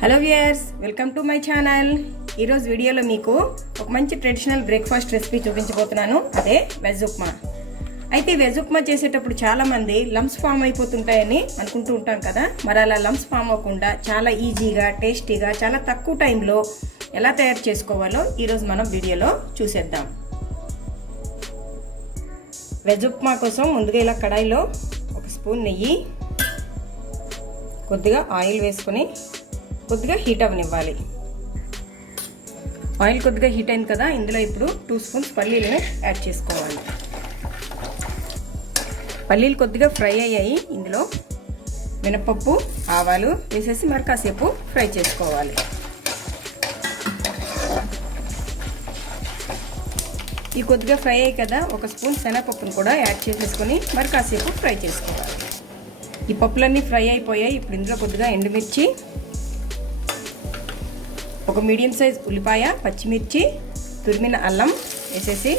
Hello viewers, welcome to my channel. ఈరోజు వీడియోలో మీకు ఒక మంచి ట్రెడిషనల్ బ్రేక్ఫాస్ట్ రెసిపీ చూపించబోతున్నాను. అదే వెజ్ ఉప్మా. అయితే వెజ్ ఉప్మా చేసేటప్పుడు చాలామంది లంప్స్ ఫామ్ అయిపోతుంటాయని అనుకుంటూ ఉంటాం కదా. మరి అలా లంప్స్ ఫామ్ అవ్వకుండా చాలా ఈజీగా, టేస్టీగా, చాలా తక్కువ టైంలో ఎలా తయారు చేసుకోవాలో ఈరోజు మనం వీడియోలో చూసేద్దాం. వెజ్ ఉప్మా కోసం ముందుగా ఇలా కడాయిలో ఒక స్పూన్ నెయ్యి, కొద్దిగా ఆయిల్ వేసుకొని కొద్దిగా హీట్ అవ్వనివ్వాలి. ఆయిల్ కొద్దిగా హీట్ అయింది కదా, ఇందులో ఇప్పుడు 2 స్పూన్స్ పల్లీలను యాడ్ చేసుకోవాలి. పల్లీలు కొద్దిగా ఫ్రై అయ్యాయి. ఇందులో మినపప్పు, ఆవాలు వేసేసి మరి కాసేపు ఫ్రై చేసుకోవాలి. ఈ కొద్దిగా ఫ్రై అయ్యాయి కదా, 1 స్పూన్ శనగపప్పును కూడా యాడ్ చేసేసుకొని మరి కాసేపు ఫ్రై చేసుకోవాలి. ఈ పప్పులన్నీ ఫ్రై అయిపోయాయి. ఇప్పుడు ఇందులో కొద్దిగా ఎండుమిర్చి, ఒక మీడియం సైజ్ ఉల్లిపాయ, పచ్చిమిర్చి, తురిమిన అల్లం వేసేసి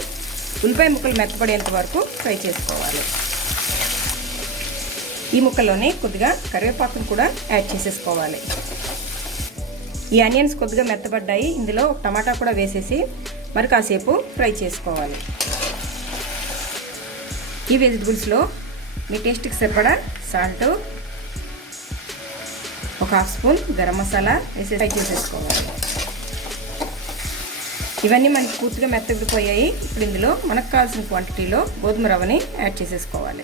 ఉల్లిపాయ ముక్కలు మెత్తపడేంత వరకు ఫ్రై చేసుకోవాలి. ఈ ముక్కలోనే కొద్దిగా కరివేపాకును కూడా యాడ్ చేసేసుకోవాలి. ఈ ఆనియన్స్ కొద్దిగా మెత్తబడ్డాయి. ఇందులో టమాటా కూడా వేసేసి మరి కాసేపు ఫ్రై చేసుకోవాలి. ఈ వెజిటబుల్స్లో మీ టేస్ట్కి సరిపడా సాల్ట్, ఒక 1/2 స్పూన్ గరం మసాలా వేసి ఫ్రై చేసేసుకోవాలి. ఇవన్నీ మనకి పూర్తిగా మెత్తగిపోయాయి. ఇప్పుడు ఇందులో మనకు కావాల్సిన క్వాంటిటీలో గోధుమ రవ్వని యాడ్ చేసేసుకోవాలి.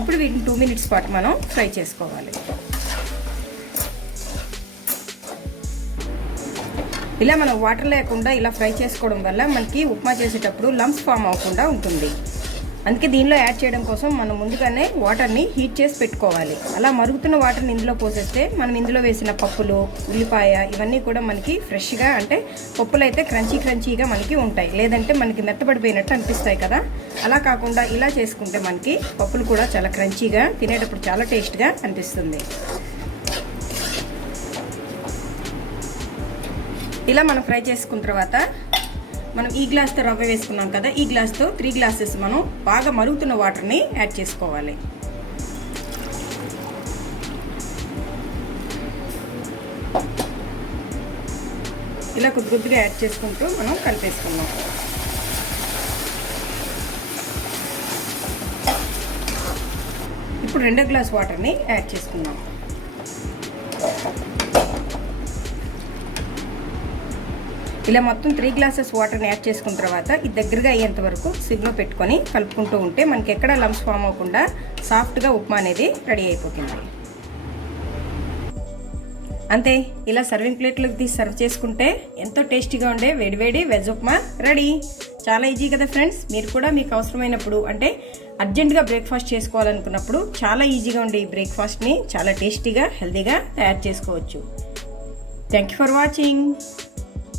ఇప్పుడు వీటిని 2 మినిట్స్ పాటు మనం ఫ్రై చేసుకోవాలి. ఇలా మనం వాటర్ లేకుండా ఇలా ఫ్రై చేసుకోవడం వల్ల మనకి ఉప్మా చేసేటప్పుడు లంప్స్ ఫామ్ అవ్వకుండా ఉంటుంది. అందుకే దీనిలో యాడ్ చేయడం కోసం మనం ముందుగానే వాటర్ని హీట్ చేసి పెట్టుకోవాలి. అలా మరుగుతున్న వాటర్ని ఇందులో పోసేస్తే మనం ఇందులో వేసిన పప్పులు, ఉల్లిపాయ ఇవన్నీ కూడా మనకి ఫ్రెష్గా, అంటే పప్పులు అయితే క్రంచీగా మనకి ఉంటాయి, లేదంటే మనకి మెత్తబడిపోయినట్టు అనిపిస్తాయి కదా. అలా కాకుండా ఇలా చేసుకుంటే మనకి పప్పులు కూడా చాలా క్రంచీగా, తినేటప్పుడు చాలా టేస్ట్గా అనిపిస్తుంది. ఇలా మనం ఫ్రై చేసుకున్న తర్వాత మనం ఈ గ్లాస్తో రవ్వ వేసుకున్నాం కదా, ఈ గ్లాస్తో 3 గ్లాసెస్ మనం బాగా మరుగుతున్న వాటర్ని యాడ్ చేసుకోవాలి. ఇలా కొద్దిగా యాడ్ చేసుకుంటూ మనం కలిపేసుకున్నాం. ఇప్పుడు 2 గ్లాస్ వాటర్ని యాడ్ చేసుకున్నాం. ఇలా మొత్తం 3 గ్లాసెస్ వాటర్ని యాడ్ చేసుకున్న తర్వాత ఇది దగ్గరగా అయ్యేంత వరకు సిమ్లో పెట్టుకొని కలుపుకుంటూ ఉంటే మనకి ఎక్కడ లంప్స్ ఫామ్ అవ్వకుండా సాఫ్ట్గా ఉప్మా అనేది రెడీ అయిపోతుంది. అంతే, ఇలా సర్వింగ్ ప్లేట్లోకి తీసి సర్వ్ చేసుకుంటే ఎంతో టేస్టీగా ఉండే వేడివేడి వెజ్ ఉప్మా రెడీ. చాలా ఈజీ కదా ఫ్రెండ్స్. మీరు కూడా మీకు అవసరమైనప్పుడు, అంటే అర్జెంటుగా బ్రేక్ఫాస్ట్ చేసుకోవాలనుకున్నప్పుడు చాలా ఈజీగా ఉండే ఈ బ్రేక్ఫాస్ట్ని చాలా టేస్టీగా, హెల్తీగా తయారు చేసుకోవచ్చు. Thank you for watching.